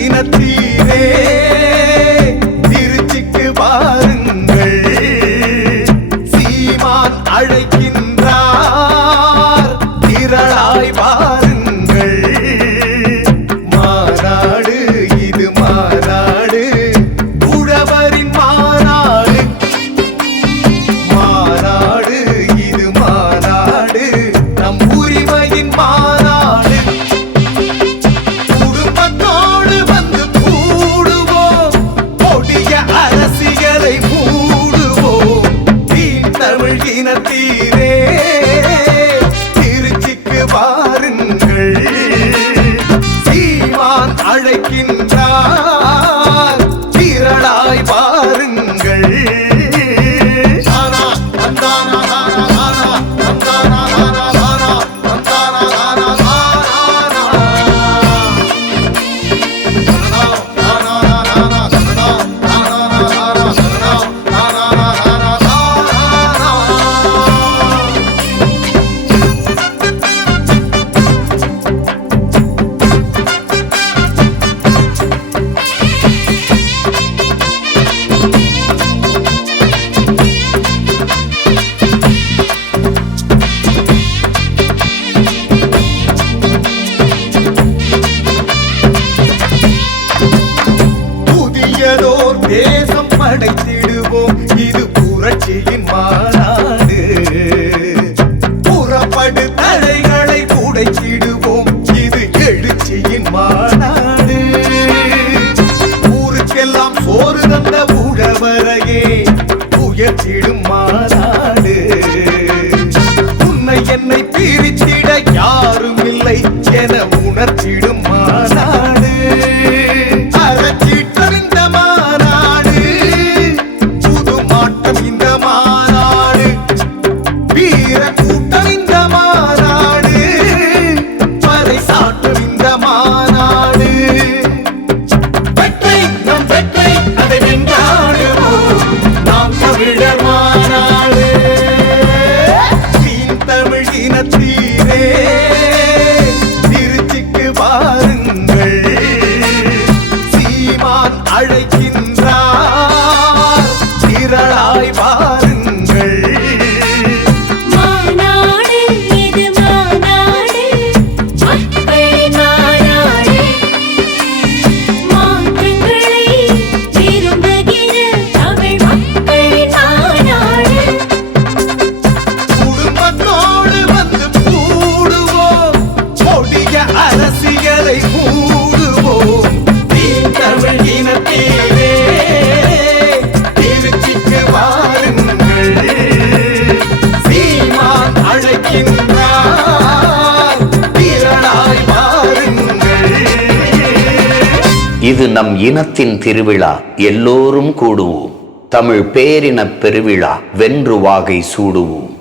இனத்தீரே திருச்சிக்கு வாருங்கள். சீமான் அழைக்கின்றார் திரளாய் வாருங்கள். மாநாடு இது மாநாடு, உழவரின் மாநாடு. மாநாடு இது மாநாடு, நம் உரிமையின் மாநாடு. குடும்பத்தோடு வந்து கூடுவோம், கொடிய அரசியலை மூடுவோம். தீன் தமிழ் இனத்தீரே திருச்சிக்கு வாருங்கள். சீமான் அழைக்கின்றார் திரளாய் வாருங்கள். தேசம் படைத்திடுவோம், இது புரட்சியின் மாநாடு. புறப்படு தடைகளை உடைத்திடுவோம், இது எழுச்சியின் மாநாடு. ஊருக்கெல்லாம் சோறு தந்த உழவரையே உயர்த்திடும் மாநாடு. உன்னை என்னை பிரித்திட யாரும் இல்லை என உணர்த்திடும் மாநாடு. திருச்சிக்கு வாருங்கள். சீமான் அழைக்கின்றார் திரளாய் வாருங்கள். மாநாடு இது மாநாடு, மக்களின் மாநாடு. மாற்றங்களை விரும்புகிற தமிழ் மக்களின் மாநாடு. குடும்பத்தோடு வந்து கூடுவோம், கொடிய அரசியலை மூடுவோம். தீன் தமிழ் இனத்தீரே திருச்சிக்கு வாருங்கள். சீமான் அழைக்கின்றார் திரளாய் வாருங்கள். இது நம் இனத்தின் திருவிழா, எல்லோரும் கூடுவோம். தமிழ் பேரினப் பெருவிழா, வென்று வாகை சூடுவோம்.